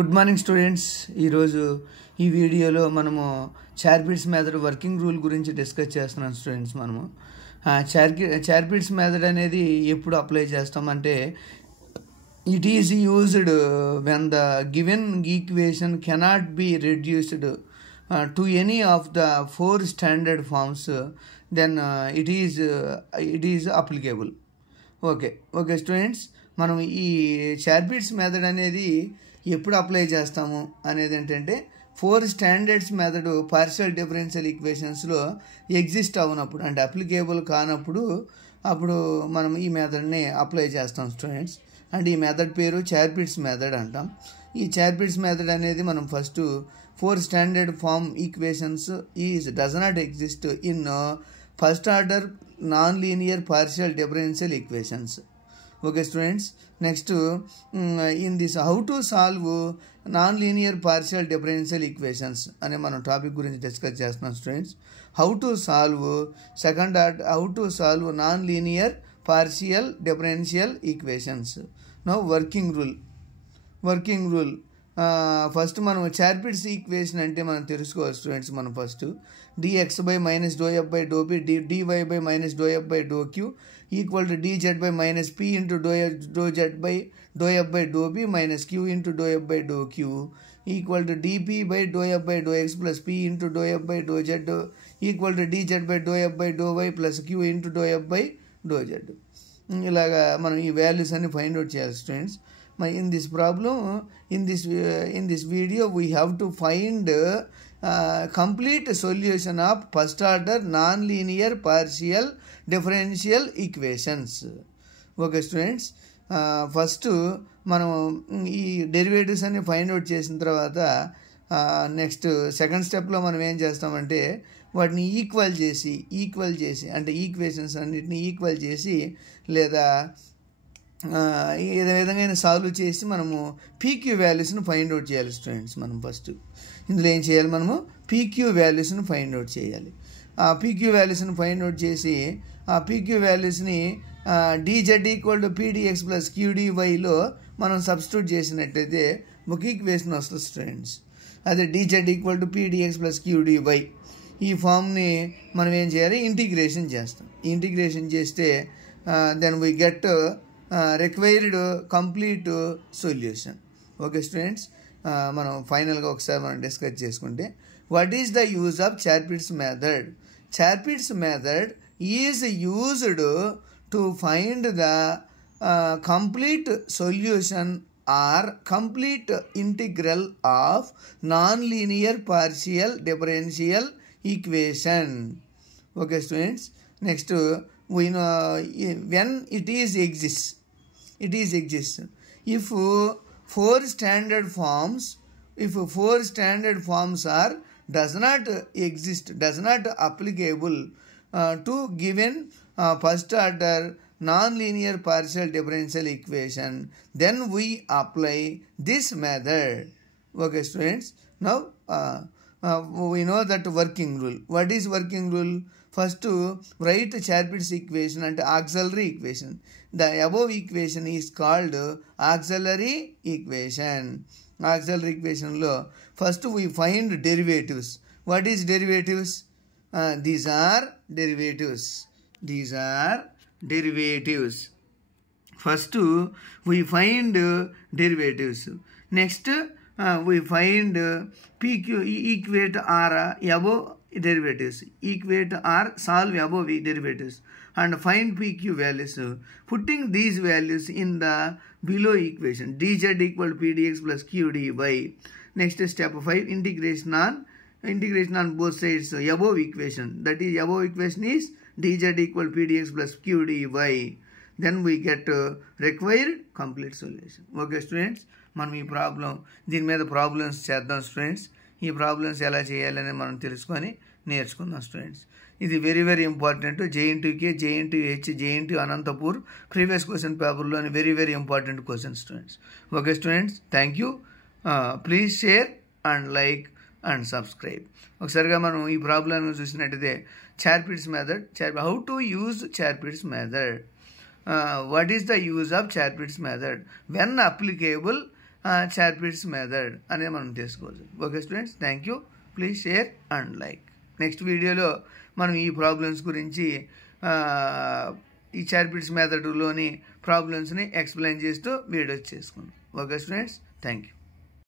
Good morning students. ఈరోజు ఈ వీడియోలో మనము చార్పిట్స్ మెథడ్ వర్కింగ్ రూల్ గురించి డిస్కస్ చేస్తున్నాం స్టూడెంట్స్. మనము చార్పిట్స్ మెథడ్ అనేది ఎప్పుడు అప్లై చేస్తామంటే it is used when the given equation cannot be reduced to any of the 4 standard forms, then it is applicable. Okay students, మనం ఈ Charpit's method అనేది ఎప్పుడు అప్లై చేస్తాము అనేది ఏంటంటే 4 స్టాండర్డ్స్ మెథడ్ పార్షియల్ డిఫరెన్షియల్ ఈక్వేషన్స్లో ఎగ్జిస్ట్ అవునప్పుడు అంటే అప్లికేబుల్ కానప్పుడు అప్పుడు మనం ఈ మెథడ్ని అప్లై చేస్తాం స్టూడెంట్స్. అండ్ ఈ మెథడ్ పేరు చార్పిట్స్ మెథడ్ అంటాం. ఈ చార్పిట్స్ మెథడ్ అనేది మనం first 4 standard form equations does not exist in first order non linear partial differential equations. Okay students, next in this how to solve non linear partial differential equations అనే మనం topic గురించి discuss చేస్తున్నాం students. How to solve how to solve non linear partial differential equations. Now working rule first మనం చార్పిట్స్ equation అంటే మనం తెలుసుకోవాలి students. మనం first dx by minus dou f by dou p dy by minus dou f by dou q equal to dz by minus p into dou z by dou f by dou p minus q into dou f by dou q equal to dp by dou f by dou x plus p into dou f by dou z equal to dz by dou f by dou y plus q into dou f by dou z. ఇలాగా మనం ఈ values అన్ని find out చేయాలి students. In this problem, in this video, we have to find complete solution of first order non-linear partial differential equations. Okay students, first మనం ఈ derivatives అన్ని find out చేసిన తర్వాత నెక్స్ట్ సెకండ్ స్టెప్లో మనం ఏం చేస్తామంటే వాటిని ఈక్వల్ చేసి అంటే ఈక్వేషన్స్ అన్నిటిని ఈక్వల్ చేసి లేదా ఏ విధంగా సాల్వ్ చేసి మనము పీక్యూ వాల్యూస్ని ఫైండ్ అవుట్ చేయాలి స్టూడెంట్స్. మనం ఫస్ట్ ఇందులో ఏం చేయాలి, మనము పీక్యూ వాల్యూస్ని ఫైండ్ అవుట్ చేయాలి. ఆ పీక్యూ వాల్యూస్ని ఫైండ్ అవుట్ చేసి ఆ పీక్యూ వాల్యూస్ని dz equal to pdx plus qdyలో మనం సబ్స్టిట్యూట్ చేసినట్టయితే ఒక ఈక్వేషన్ వస్తుంది స్టూడెంట్స్. అదే dz equal to pdx plus qdy ఈ ఫామ్ని మనం ఏం చేయాలి, ఇంటిగ్రేషన్ చేస్తాం. ఇంటిగ్రేషన్ చేస్తే then we get required complete solution. Okay students, మనం ఫైనల్గా ఒకసారి మనం డిస్కస్ చేసుకుంటే what is the use of Charpit's method. Charpit's method is used to find the complete solution or complete integral of non linear partial differential equation. Okay students, next we know when it exists if 4 standard forms are does not applicable to given first order non-linear partial differential equation, then we apply this method. Okay students, now we know that working rule. What is working rule? First, write Charpit's equation and auxiliary equation. The above equation is called auxiliary equation. Auxiliary equation lo first we find derivatives. What is derivatives? These are derivatives. First we find derivatives. Next we find PQ equate R above derivatives, equate or solve above derivatives and find PQ values, putting these values in the below equation dz equal to pdx plus qdy. Next step 5, integration on both sides above equation, that is above equation is dz equal to pdx plus qdy. Then we get required complete solution. Okay students, మనం ఈ దీని మీద problems చేద్దాం students. ఈ problems ఎలా చేయాలని మనం తెలుసుకొని నేర్చుకుందాం స్టూడెంట్స్. ఇది very very important. JNTK, JNTH, JNT Anantapur previous question పేపర్లోని very very important question students. Okay students, thank you. Please share and like and subscribe. ఒకసారిగా మనం ఈ ప్రాబ్లమ్ చూసినట్టయితే Charpit's method, how to use Charpit's method. What is the use of Charpit's method? When applicable, Charpit's method అనేది మనం తెలుసుకోవచ్చు. Okay students, thank you. Please share and like. Next వీడియోలో మనం ఈ ప్రాబ్లమ్స్ గురించి ఈ చార్పిట్స్ మెథడ్లోని ప్రాబ్లమ్స్ని ఎక్స్ప్లెయిన్ చేస్తూ వీడియోస్ చేసుకుందాం. Okay students, thank you.